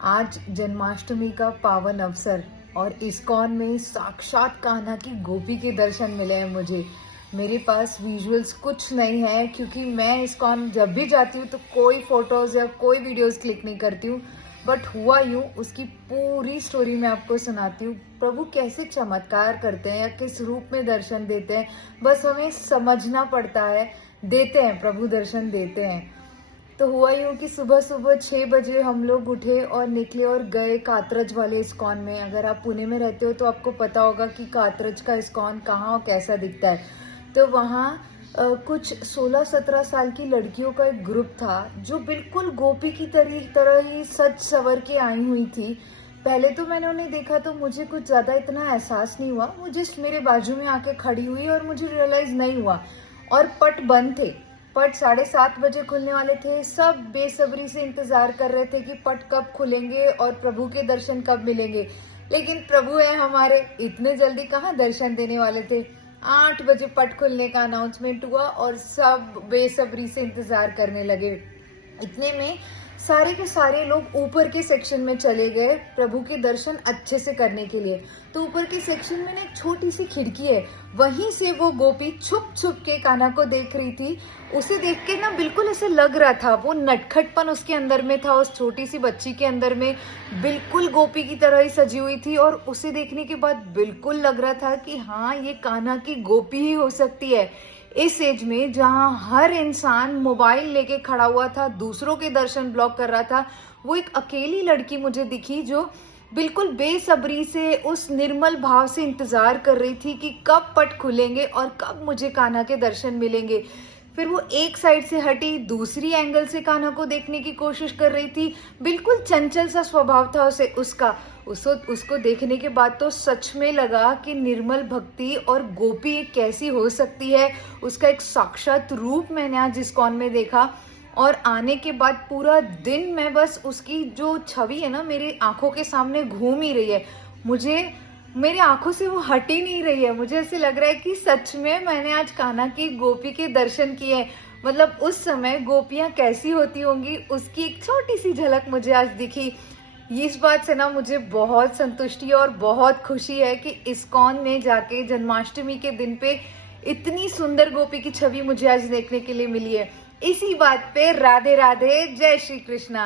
आज जन्माष्टमी का पावन अवसर और इस्कॉन में साक्षात कान्हा की गोपी के दर्शन मिले हैं मुझे। मेरे पास विजुअल्स कुछ नहीं है क्योंकि मैं इस्कॉन जब भी जाती हूँ तो कोई फोटोज या कोई वीडियोस क्लिक नहीं करती हूँ। बट हुआ यूँ, उसकी पूरी स्टोरी मैं आपको सुनाती हूँ। प्रभु कैसे चमत्कार करते हैं या किस रूप में दर्शन देते हैं, बस हमें समझना पड़ता है। देते हैं प्रभु, दर्शन देते हैं। तो हुआ यूँ कि सुबह सुबह 6 बजे हम लोग उठे और निकले और गए कात्रज वाले इस्कॉन में। अगर आप पुणे में रहते हो तो आपको पता होगा कि कात्रज का इस्कॉन कहाँ और कैसा दिखता है। तो वहाँ कुछ 16-17 साल की लड़कियों का एक ग्रुप था जो बिल्कुल गोपी की तरह ही सज सवर के आई हुई थी। पहले तो मैंने उन्हें देखा तो मुझे कुछ ज़्यादा इतना एहसास नहीं हुआ। वो जस्ट मेरे बाजू में आके खड़ी हुई और मुझे रियलाइज़ नहीं हुआ। और पट बंद थे। पट 7:30 बजे खुलने वाले थे। सब बेसब्री से इंतजार कर रहे थे कि पट कब खुलेंगे और प्रभु के दर्शन कब मिलेंगे। लेकिन प्रभु है हमारे, इतने जल्दी कहाँ दर्शन देने वाले थे। 8 बजे पट खुलने का अनाउंसमेंट हुआ और सब बेसब्री से इंतजार करने लगे। इतने में सारे के सारे लोग ऊपर के सेक्शन में चले गए प्रभु के दर्शन अच्छे से करने के लिए। तो ऊपर के सेक्शन में ना एक छोटी सी खिड़की है, वहीं से वो गोपी छुप छुप के कान्हा को देख रही थी। उसे देख के ना बिल्कुल ऐसे लग रहा था, वो नटखटपन उसके अंदर में था, उस छोटी सी बच्ची के अंदर में। बिल्कुल गोपी की तरह ही सजी हुई थी और उसे देखने के बाद बिल्कुल लग रहा था कि हाँ, ये कान्हा की गोपी ही हो सकती है। इस एज में जहां हर इंसान मोबाइल लेके खड़ा हुआ था, दूसरों के दर्शन ब्लॉक कर रहा था, वो एक अकेली लड़की मुझे दिखी जो बिल्कुल बेसब्री से उस निर्मल भाव से इंतजार कर रही थी कि कब पट खुलेंगे और कब मुझे कान्हा के दर्शन मिलेंगे। फिर वो एक साइड से हटी, दूसरी एंगल से कान्हा को देखने की कोशिश कर रही थी। बिल्कुल चंचल सा स्वभाव था उसका। उसको देखने के बाद तो सच में लगा कि निर्मल भक्ति और गोपी एक कैसी हो सकती है। उसका एक साक्षात रूप मैंने आज इस्कॉन में देखा और आने के बाद पूरा दिन मैं बस उसकी जो छवि है ना मेरी आंखों के सामने घूम ही रही है। मुझे मेरी आंखों से वो हट ही नहीं रही है। मुझे ऐसे लग रहा है कि सच में मैंने आज कान्हा की गोपी के दर्शन किए। मतलब उस समय गोपियां कैसी होती होंगी उसकी एक छोटी सी झलक मुझे आज दिखी। इस बात से ना मुझे बहुत संतुष्टि और बहुत खुशी है कि इस्कॉन में जाके जन्माष्टमी के दिन पे इतनी सुंदर गोपी की छवि मुझे आज देखने के लिए मिली है। इसी बात पे राधे राधे, जय श्री कृष्णा।